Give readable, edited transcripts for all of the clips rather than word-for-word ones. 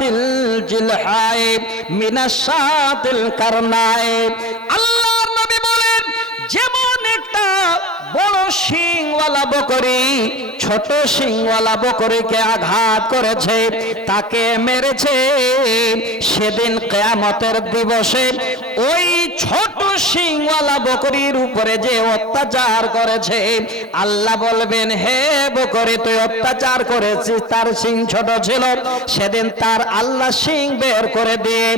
শাতিল জিলহায় মিনাশ শাতিল কারনায়। আল্লাহর নবী বলেন, যেমন একটা বড় শিংওয়ালা বকরি ছোট শিংওয়ালা বকরিকে আঘাত করেছে, তাকে মেরেছে, সেদিন কিয়ামতের দিবসে ওই ছোট শিংওয়ালা বকরির উপরে যে অত্যাচার করেছে, আল্লাহ বলবেন, হে বকরি তুই অত্যাচার করেছিস, তার শিং ছোট ছিল, সেদিন তার আল্লাহ শিং বের করে দিয়ে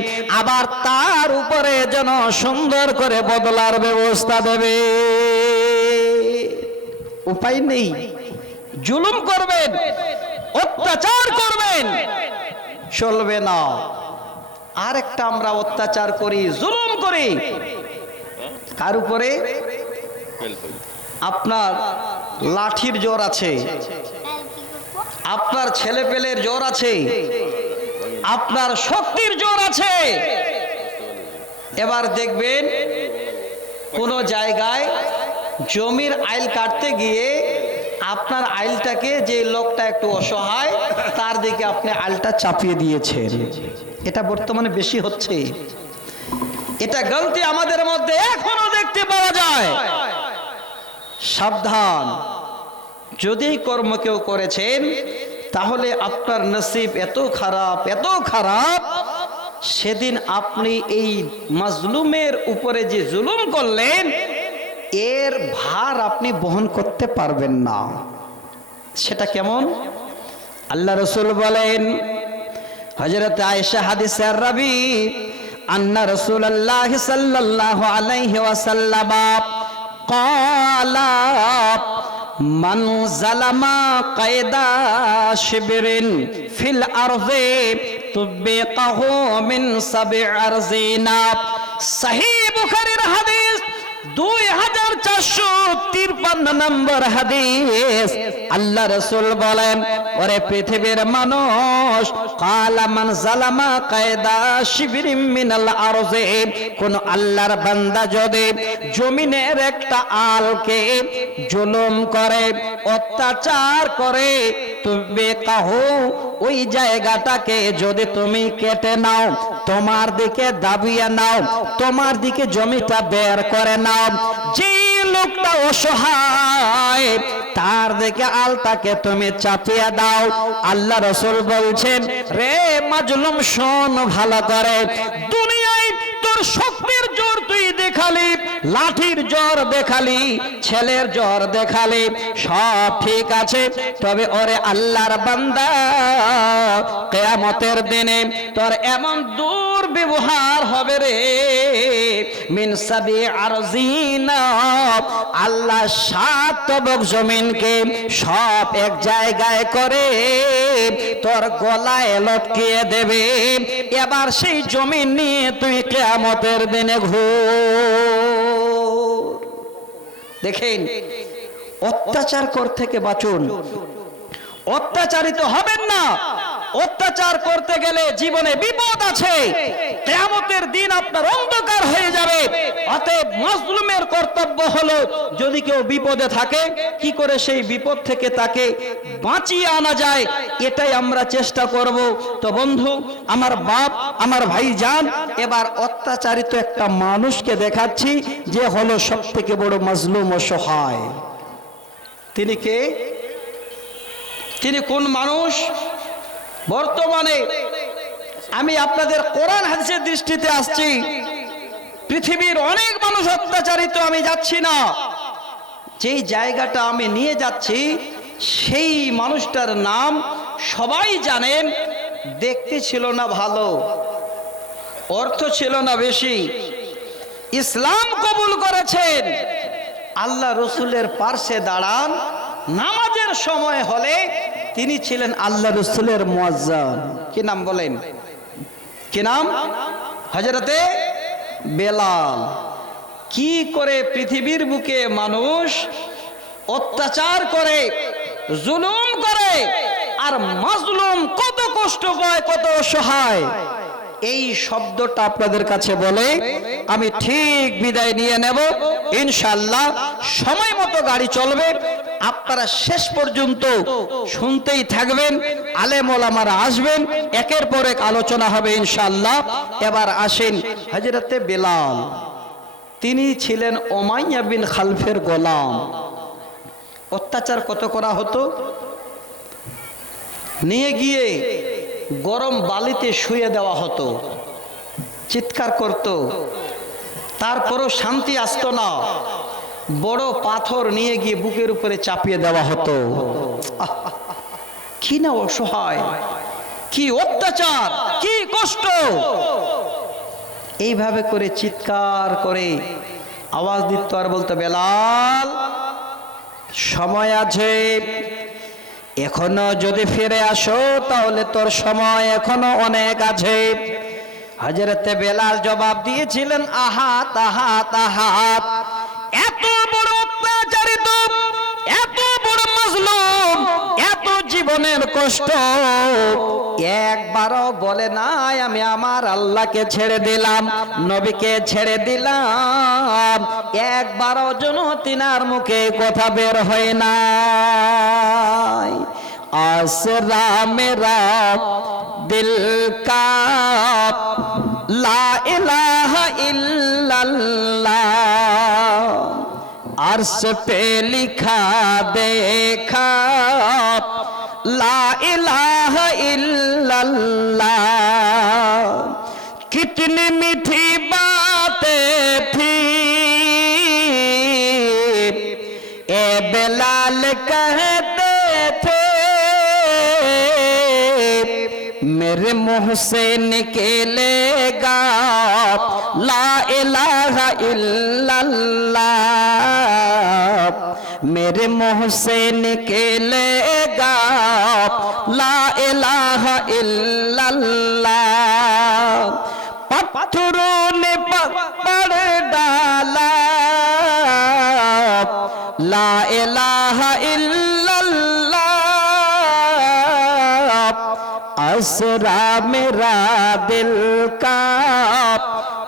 আবার তার উপরে যেন সুন্দর করে বদলার ব্যবস্থা দেবে। উপায় নেই, জুলুম করবেন, অত্যাচার করবেন, চলবে না। আর একটা আমরা অত্যাচার করি, জুলুম করি কার উপরে? আপনার লাঠির জোর আছে, আপনার ছেলে পেলের জোর আছে, আপনার শক্তির জোর আছে। এবার দেখবেন কোন জায়গায় জমির আইল কাটতে গিয়ে আপনার আইলটাকে, যে লোকটা একটু অসহায়, তার দিকে আপনি আইলটা চাপিয়ে দিয়েছেন। এটা বর্তমানে বেশি হচ্ছে। এটা গলতি আমাদের মধ্যে এখনো দেখতে পাওয়া যায়। সাবধান, যদি কর্ম কেউ করেছেন তাহলে আপনার নসিব এত খারাপ, এত খারাপ, সেদিন আপনি এই মাজলুমের উপরে যে জুলুম করলেন এর ভার আপনি বহন করতে পারবেন না। সেটা কেমন? আল্লাহ রাসূল বলেন, হযরত আয়েশা হাদিসে রাবি, আন্না রাসূলুল্লাহ সাল্লাল্লাহু আলাইহি ওয়াসাল্লাম ক্বালা মান যালামা কায়দা শিবরিন ফিল আরযি তুবিকাহু মিন সাব'i আরজিনা। সহিহ বুখারীর হাদিস 2453 নম্বর হাদিস। আল্লাহ রাসূল বলেন, ওরে পৃথিবীর মানুষ, ক্বালা মান যালামা কায়দা শিবরিম মিনাল আরযি, কোন আল্লাহর বান্দা যদি জমিনের একটা আলকে জুলুম করে, অত্যাচার করে, তুবিকাহু, ওই জায়গাটাকে যদি তুমি কেটে নাও, তোমার দিকে দাবিয়ে নাও, তোমার দিকে জমিটা বের করে নাও, যে লোকটা অসহায় তার দিকে আলটাকে তুমি চাপিয়ে দাও। আল্লাহ রাসূল বলছেন, রে মাজলুম শোন ভালো করে, দুনিয়ায় তোর শক্তির জোর তুই দেখালি, লাঠির জোর দেখালি, ছেলের জোর দেখালি, সব ঠিক আছে, তবে ওরে আল্লাহর বান্দা, কিয়ামতের দিনে তোর এমন দুর্ব্যবহার হবে রে, মিন সাব'i আরজিনা, আল্লাহ 7 তবক জমিনকে সব এক জায়গায় করে তোর গলায় লটকিয়ে দেবে। এবার সেই জমিন নিয়ে তুই কিয়ামতের দিনে ঘুর। দেখেন, অত্যাচার কর থেকে বাঁচুন, অত্যাচারিত হবেন না। অত্যাচার করতে গেলে জীবনে বিপদ আছে, কিয়ামতের দিন আপনার অন্ধকার হয়ে যাবে। অতএব মাজলুমের কর্তব্য হলো, যদি কেউ বিপদে থাকে, কি করে সেই বিপদ থেকে তাকে বাঁচিয়ে আনা যায়, এটাই আমরা চেষ্টা করব। তো বন্ধু, আমার বাপ, আমার ভাইজান, এবার অত্যাচারিত একটা মানুষকে দেখাচ্ছি যে হলো সবথেকে বড় মাজলুম, অসহায়। তিনি কে? তিনি কোন মানুষ? বর্তমানে আমি আপনাদের কোরআন হাদিসের দৃষ্টিতে আসছি, পৃথিবীর অনেক মানুষ অত্যাচারিত, আমি যাচ্ছি না। যেই জায়গাটা আমি নিয়ে যাচ্ছি সেই মানুষটার নাম সবাই জানেন। দেখতে ছিল না ভালো, অর্থ ছিল না বেশি, ইসলাম কবুল করেছেন, আল্লাহ রসুলের পার্শ্বে দাঁড়ান, নামাজের সময় হলে তিনি ছিলেন আল্লাহ রসুলের মুয়াজ্জিন। কি নাম বলেন? কি নাম? হযরতে বেলাল। কি করে পৃথিবীর বুকে মানুষ অত্যাচার করে, জুলুম করে, আর মাজলুম কত কষ্ট পায়, কত অসহায়। এই শব্দটা আপনাদের কাছে বলে আমি ঠিক বিদায় নিয়ে নেব ইনশাআল্লাহ। সময় মতো গাড়ি চলবে, আপনারা শেষ পর্যন্ত শুনতেই থাকবেন, আলেম ওলামারা আসবেন, একের পর এক আলোচনা হবে ইনশাআল্লাহ। এবার আসেন হযরতে বেলাল, তিনি ছিলেন উমাইয়া বিন খালফের গোলাম। অত্যাচার কত করা হতো, নিয়ে গিয়ে গরম বালিতে শুয়ে দেওয়া হতো, চিৎকার করত, তারপরও শান্তি আসতো না, বড় পাথর নিয়ে গিয়ে বুকের উপরে চাপিয়ে দেওয়া হতো। কি না অসহায়, কি অত্যাচার, কি কষ্ট। এইভাবে করে চিৎকার করে আওয়াজ দিত আর বলতো, বেলাল সময় আছে, এখনো যদি ফিরে আসো তাহলে তোর সময় এখনো অনেক আছে। হযরতে বেলাল জবাব দিয়েছিলেন, আহাত আহাত আহাত, এত বড় অত্যাচারিত, এত বড় মাজলুম, এত জীবনের কষ্ট একবারও বলে নাই আমি আমার আল্লাহকে ছেড়ে দিলাম, নবীকে ছেড়ে দিলাম, একবারও যেন তিনার মুখে কথা বের হয় না। आसरा मेरा दिल का ला इलाहा इल्लल्लाह, अर्श पे लिखा देखा ला इलाहा इल्लल्लाह, कितनी मीठी बातें थी ए बेलाल कहते थे, मेरे मुंह से निकलेगा ला इलाहा इल्लल्लाह, मेरे मुंह से निकलेगा ला इलाहा इल्लल्लाह। पत्थरों ने पकड़ डाला ला इलाहा इल्लल्लाह, असरा मेरा दिल का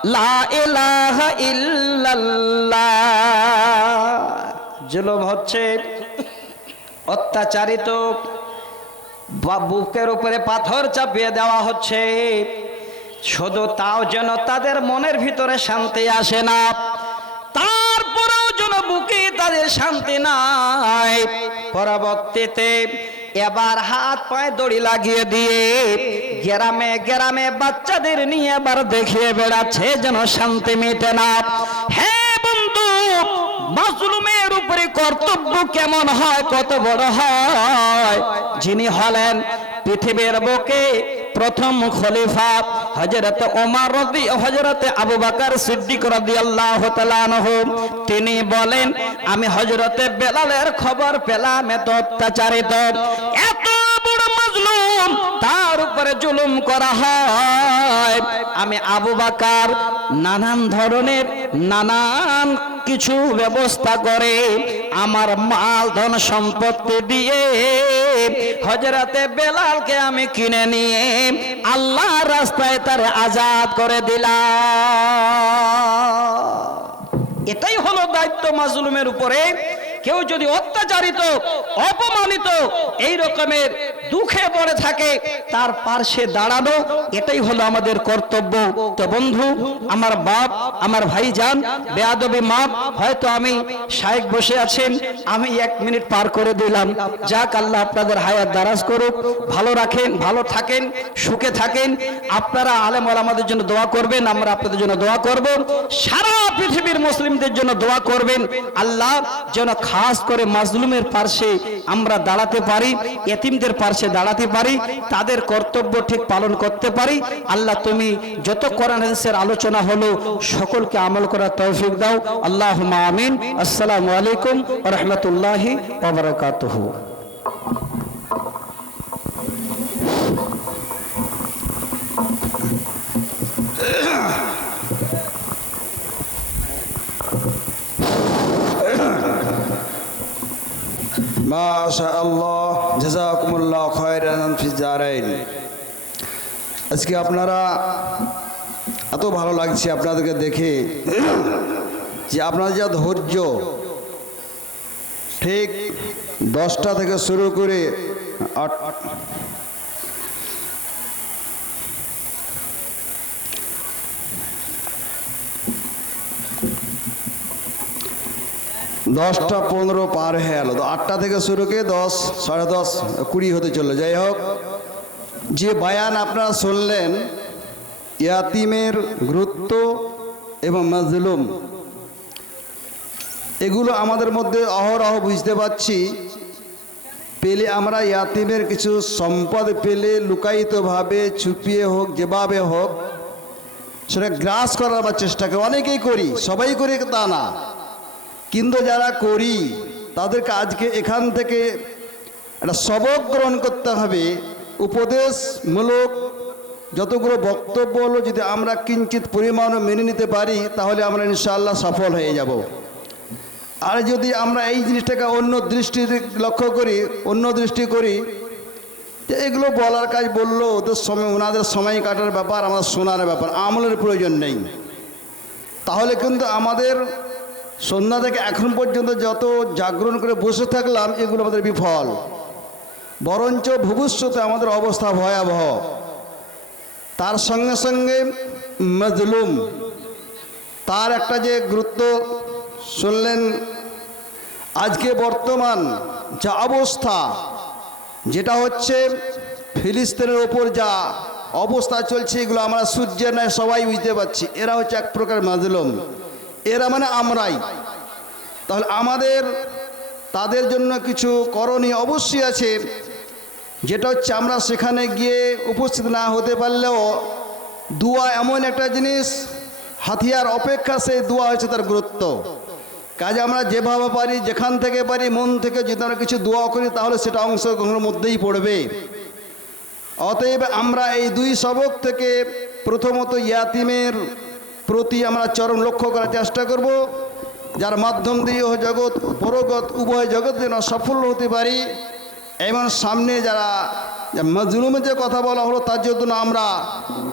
ला इलाहा इल्लल्लाह। জুলুম হচ্ছে, অত্যাচারিত, বুকের উপরে পাথর চাপিয়ে দেওয়া হচ্ছে, শুধু তাও যেন তাদের মনের ভিতরে শান্তি আসে না, তারপরেও যেন বুকে তাদের শান্তি নাই। পরবর্তীতে এবার হাত পায়ে দড়ি লাগিয়ে দিয়ে গ্রামে গ্রামে বাচ্চাদের নিয়ে এবার দেখিয়ে বেড়াচ্ছে যেন শান্তি মেটে না। হ্যাঁ বন্ধু, মাজলুমের উপরে কর্তব্য কেমন হয়, কত বড় হয়। যিনি হলেন পৃথিবীর বুকে প্রথম খলিফা হযরত ওমর হযরত আবু বকর সিদ্দিক রাদিয়াল্লাহু তাআলা আনহু, তিনি বলেন, আমি হযরতে বেলালের খবর পেলাম এত অত্যাচারিত, এত বড় মাজলুম, তার উপরে জুলুম করা হয়। আমি আবু বকর নানান ধরনের নানান কিছু ব্যবস্থা করে আমার মাল ধন সম্পত্তি দিয়ে হযরতে বেলালকে আমি কিনে নিয়ে আল্লাহর রাস্তায় তার আজাদ করে দিলাম। এটাই হলো দায়িত্ব মাজলুমের উপরে। কেউ যদি অত্যাচারিত, অপমানিত, এই রকমের দুঃখে পড়ে থাকে, তার পার্শ্বে দাঁড়ানো, এটাই হলো আমাদের কর্তব্য। তো বন্ধু, আমার বাপ, আমার ভাইজান, বেয়াদবি মাপ, হয়তো আমি শায়েখ বসে আছেন, আমি 1 মিনিট পার করে দিলাম। যাক, আল্লাহ আপনাদের হায়াত দারাজ করুক, ভালো রাখেন, ভালো থাকেন, সুখে থাকেন। আপনারা আলেম ওলামাদের জন্য দোয়া করবেন, আমরা আপনাদের জন্য দোয়া করব, সারা পৃথিবীর মুসলিমদের জন্য দোয়া করবেন। আল্লাহ যেন খাস করে মাজলুমের পাশে আমরা দাঁড়াতে পারি, এতিমদের পাশে দাঁড়াতে পারি, তাদের কর্তব্য ঠিক পালন করতে পারি। আল্লাহ তুমি যত কোরআন হাদিসের আলোচনা হলো সকলকে আমল করার তৌফিক দাও। আল্লাহুম্মা আমিন। আসসালামু আলাইকুম ওয়া রাহমাতুল্লাহি ওয়া বারাকাতুহু। মাশাআল্লাহ, জাযাকুমুল্লাহ খায়রান ফিজ দারাইন। আজকে আপনারা এত ভালো লাগছে আপনাদেরকে দেখে, যে আপনাদের যা ধৈর্য, ঠিক 10টা থেকে শুরু করে 10টা 15 পার হয়ে গেল। 8টা থেকে শুরু করে 10, 10:30, 20 হতে চললো। যাই হোক, যে বায়ান আপনারা শুনলেন ইয়াতিমের গুরুত্ব এবং মাজলুম, এগুলো আমাদের মধ্যে অহরহ বুঝতে পারছি। পেলে আমরা ইয়াতিমের কিছু সম্পদ পেলে লুকায়িতভাবে ছুপিয়ে হোক, যেভাবে হোক সেটা গ্রাস করার চেষ্টা করি। অনেকেই করি, সবাই করি তা না, কিন্তু যারা করি তাদেরকে আজকে এখান থেকে একটা সবক গ্রহণ করতে হবে। উপদেশমূলক যতগুলো বক্তব্য হলো যদি আমরা কিঞ্চিত পরিমাণও মেনে নিতে পারি তাহলে আমরা ইনশাআল্লাহ সফল হয়ে যাব। আর যদি আমরা এই জিনিসটাকে অন্য দৃষ্টি লক্ষ্য করি, অন্য দৃষ্টি করি যে এগুলো বলার কাজ বললো, ওদের সময়, ওনাদের সময় কাটার ব্যাপার, আমাদের শোনার ব্যাপার, আমলের প্রয়োজন নেই, তাহলে কিন্তু আমাদের সন্ধ্যা থেকে এখন পর্যন্ত যত জাগরণ করে বসে থাকলাম এগুলো আমাদের বিফল। বরঞ্চ ভবিষ্যতে আমাদের অবস্থা ভয়াবহ। তার সঙ্গে সঙ্গে মাজলুম, তার একটা যে গুরুত্ব শুনলেন। আজকে বর্তমান যা অবস্থা, যেটা হচ্ছে ফিলিস্তিনের ওপর যা অবস্থা চলছে, এগুলো আমরা সূর্যের ন্যায় সবাই বুঝতে পারছি। এরা হচ্ছে এক প্রকার মাজলুম, এরা মানে আমরাই। তাহলে আমাদের তাদের জন্য কিছু করণীয় অবশ্যই আছে, যেটা হচ্ছে আমরা সেখানে গিয়ে উপস্থিত না হতে পারলেও দোয়া এমন একটা জিনিস, হাতিয়ার অপেক্ষা সেই দোয়া হচ্ছে তার গুরুত্ব। কাজে আমরা যেভাবে পারি, যেখান থেকে পারি, মন থেকে যদি আমরা কিছু দোয়া করি তাহলে সেটা অংশগ্রহণের মধ্যেই পড়বে। অতএব আমরা এই দুই সবক থেকে প্রথমত ইয়াতিমের প্রতি আমরা চরম লক্ষ্য করার চেষ্টা করব, যার মাধ্যম দিয়ে জগৎ পরগত উভয় জগৎ যেন সফল হতে পারি। এবং সামনে যারা মাজলুমের যে কথা বলা হলো তার জন্য আমরা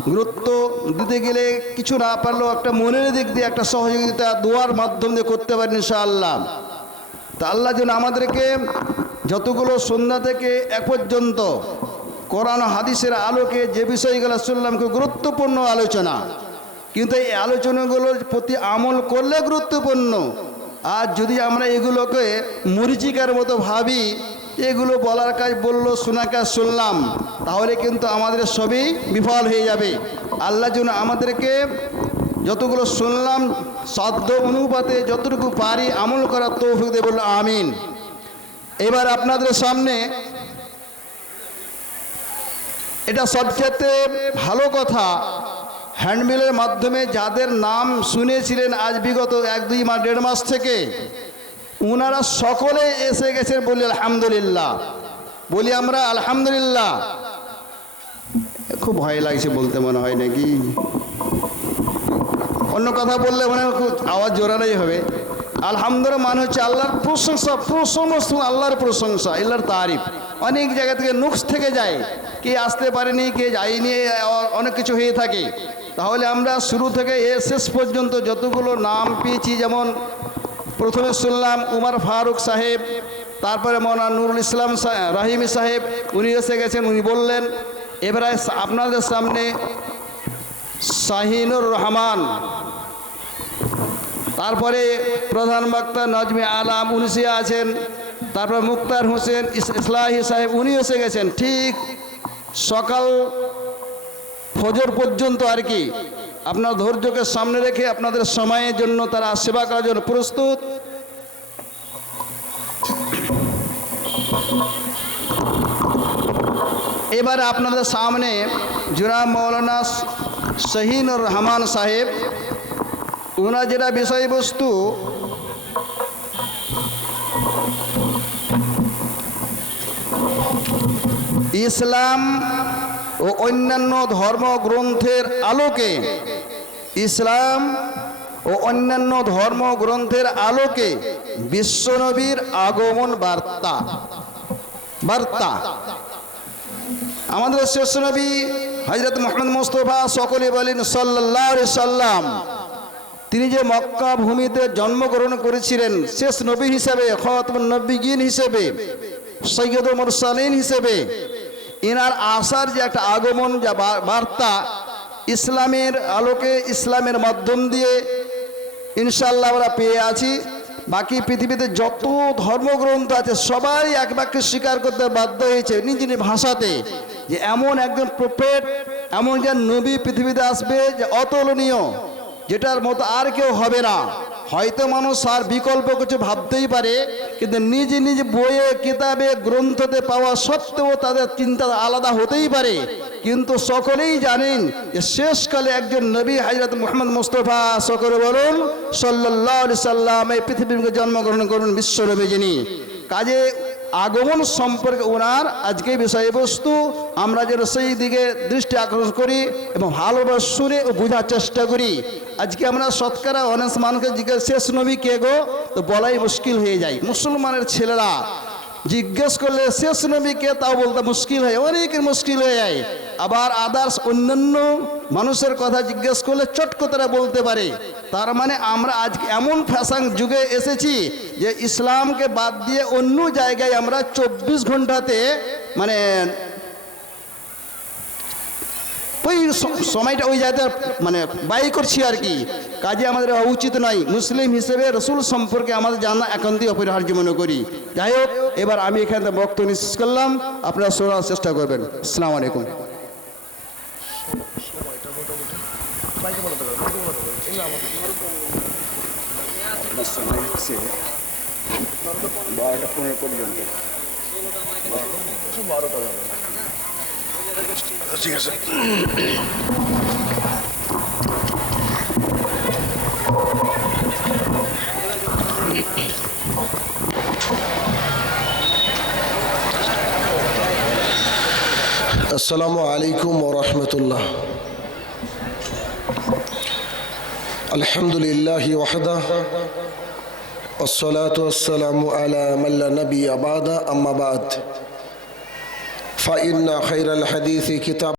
গুরুত্ব দিতে গেলে কিছু না পারলেও একটা মনের দিক দিয়ে একটা সহযোগিতা দোয়ার মাধ্যম দিয়ে করতে পারি ইনশাআল্লাহ। তা আল্লাহ যেন আমাদেরকে যতগুলো সন্ধ্যা থেকে এক পর্যন্ত কোরআন হাদিসের আলোকে যে বিষয়গুলো শুনলাম খুব গুরুত্বপূর্ণ আলোচনা, কিন্তু এই আলোচনাগুলোর প্রতি আমল করলে গুরুত্বপূর্ণ। আর যদি আমরা এগুলোকে মরিচিকার মতো ভাবি, এগুলো বলার কাজ বললো, শোনার কাজ শুনলাম, তাহলে কিন্তু আমাদের সবই বিফল হয়ে যাবে। আল্লাহ যেন আমাদেরকে যতগুলো শুনলাম সাধ্য অনুপাতে যতটুকু পারি আমল করার তৌফিক দেবে, বললো আমিন। এবার আপনাদের সামনে এটা সবচেয়ে ভালো কথা, হ্যান্ডবিলের মাধ্যমে যাদের নাম শুনেছিলেন আজ বিগত 1-2 মাস 1.5 মাস থেকে, ওনারা সকলে এসে গেছেন। বলি আলহামদুলিল্লাহ, বলি আমরা আলহামদুলিল্লাহ। খুব ভয় লাগছে বলতে, মনে হয় নাকি অন্য কথা বললে মনে হয় আওয়াজ জোরানোই হবে। আলহামদুলিল্লাহ মানে হচ্ছে আল্লাহর প্রশংসা, সমস্ত আল্লাহর প্রশংসা, আল্লাহর তারিফ। অনেক জায়গা থেকে নুকস থেকে যায়, কে আসতে পারেনি, কে যায়নি, অনেক কিছু হয়ে থাকে। তাহলে আমরা শুরু থেকে শেষ পর্যন্ত যতগুলো নাম পেয়েছি, যেমন প্রথমে শুনলাম উমর ফারুক সাহেব, তারপরে মৌলানা নুরুল ইসলাম রাহিমি সাহেব, উনি এসে গেছেন, উনি বললেন। এবারে আপনাদের সামনে শাহিনুর রহমান, তারপরে প্রধান বক্তা নজমে আলাম উনি আছেন, তারপর মুক্তার হোসেন ইসলাহি সাহেব উনি এসে গেছেন। ঠিক সকাল ফজর পর্যন্ত আর কি আপনার ধৈর্যকে সামনে রেখে আপনাদের সময়ের জন্য তারা সেবা করার জন্য প্রস্তুত। এবার আপনাদের সামনে জনাব মৌলানা শাহিনুর রহমান সাহেব, ওনার যেটা বিষয়বস্তু ইসলাম ও অন্যান্য ধর্মগ্রন্থের আলোকে, ইসলাম ও অন্যান্য ধর্মগ্রন্থের আলোকে বিশ্বনবীর আগমন বার্তা। আমাদের শেষ নবী হযরত মুহাম্মদ মুস্তাফা সকলে বলেন সাল্লাল্লাহু আলাইহি সাল্লাম, তিনি যে মক্কা ভূমিতে জন্মগ্রহণ করেছিলেন শেষ নবী হিসেবে, খাতামুন নবিয়্যিন হিসেবে, সৈয়দুল মুরসালিন হিসেবে, এনার আসার যে একটা আগমন, যা বার্তা, ইসলামের আলোকে, ইসলামের মাধ্যম দিয়ে ইনশাআল্লাহ আমরা পেয়ে আছি। বাকি পৃথিবীতে যত ধর্মগ্রন্থ আছে সবাই এক বাক্যে স্বীকার করতে বাধ্য হয়েছে নিজ নিজ ভাষাতে যে এমন একজন প্রফেট, এমন একজন নবী পৃথিবীতে আসবে যে অতুলনীয়, যেটার মতো আর কেউ হবে না। হয়তো মানুষ আর বিকল্প কিছু ভাবতেই পারে, কিন্তু নিজ নিজ বইয়ে, কিতাবে, গ্রন্থতে পাওয়া সত্ত্বেও তাদের চিন্তা আলাদা হতেই পারে, কিন্তু সকলেই জানেন যে শেষকালে একজন নবী হযরত মুহাম্মদ মুস্তাফা সকলে বলুন সাল্লাল্লাহু আলাইহি সাল্লাম এই পৃথিবীতে জন্মগ্রহণ করুন, বিশ্বনবী যিনি। কাজে আগমন সম্পর্কে ওনার আজকে বিষয়বস্তু আমরা যেন সেই দিকে দৃষ্টি আকর্ষণ করি এবং ভালোভাবে শুনে ও বোঝার চেষ্টা করি। আজকে আমরা শতকরা অনেক মানুষকে জিজ্ঞেস শেষ নবী কে গো, তো বলাই মুশকিল হয়ে যায়। মুসলমানের ছেলেরা জিজ্ঞেস করলে শেষ নবী কে, তাও বলতে মুশকিল হয়, অনেকের মুশকিল হয়ে যায়। আবার আদার্স অন্যান্য মানুষের কথা জিজ্ঞেস করলে চটকে তারা বলতে পারে। তার মানে আমরা আজকে এমন ফ্যাশন যুগে এসেছি যে ইসলামকে বাদ দিয়ে অন্য জায়গায় আমরা 24 ঘন্টাতে মানে ওই সময়টা ওই জায়গাতে মানে ব্যয় করছি আর কি। কাজে আমাদের উচিত নয়। মুসলিম হিসেবে রসুল সম্পর্কে আমাদের জানা একান্তই অপরিহার্য মনে করি। যাই হোক, এবার আমি এখানে বক্তব্য নিশ্চিত করলাম, আপনারা শোনার চেষ্টা করবেন। আসসালামু আলাইকুম। ঠিক আছে। আসসালামু আলাইকুম ওয়া রাহমাতুল্লাহ। আলহামদুলিল্লাহি ওয়াহদা والصلاة والسلام على من لا نبي بعد أما بعد فإن خير الحديث كتاب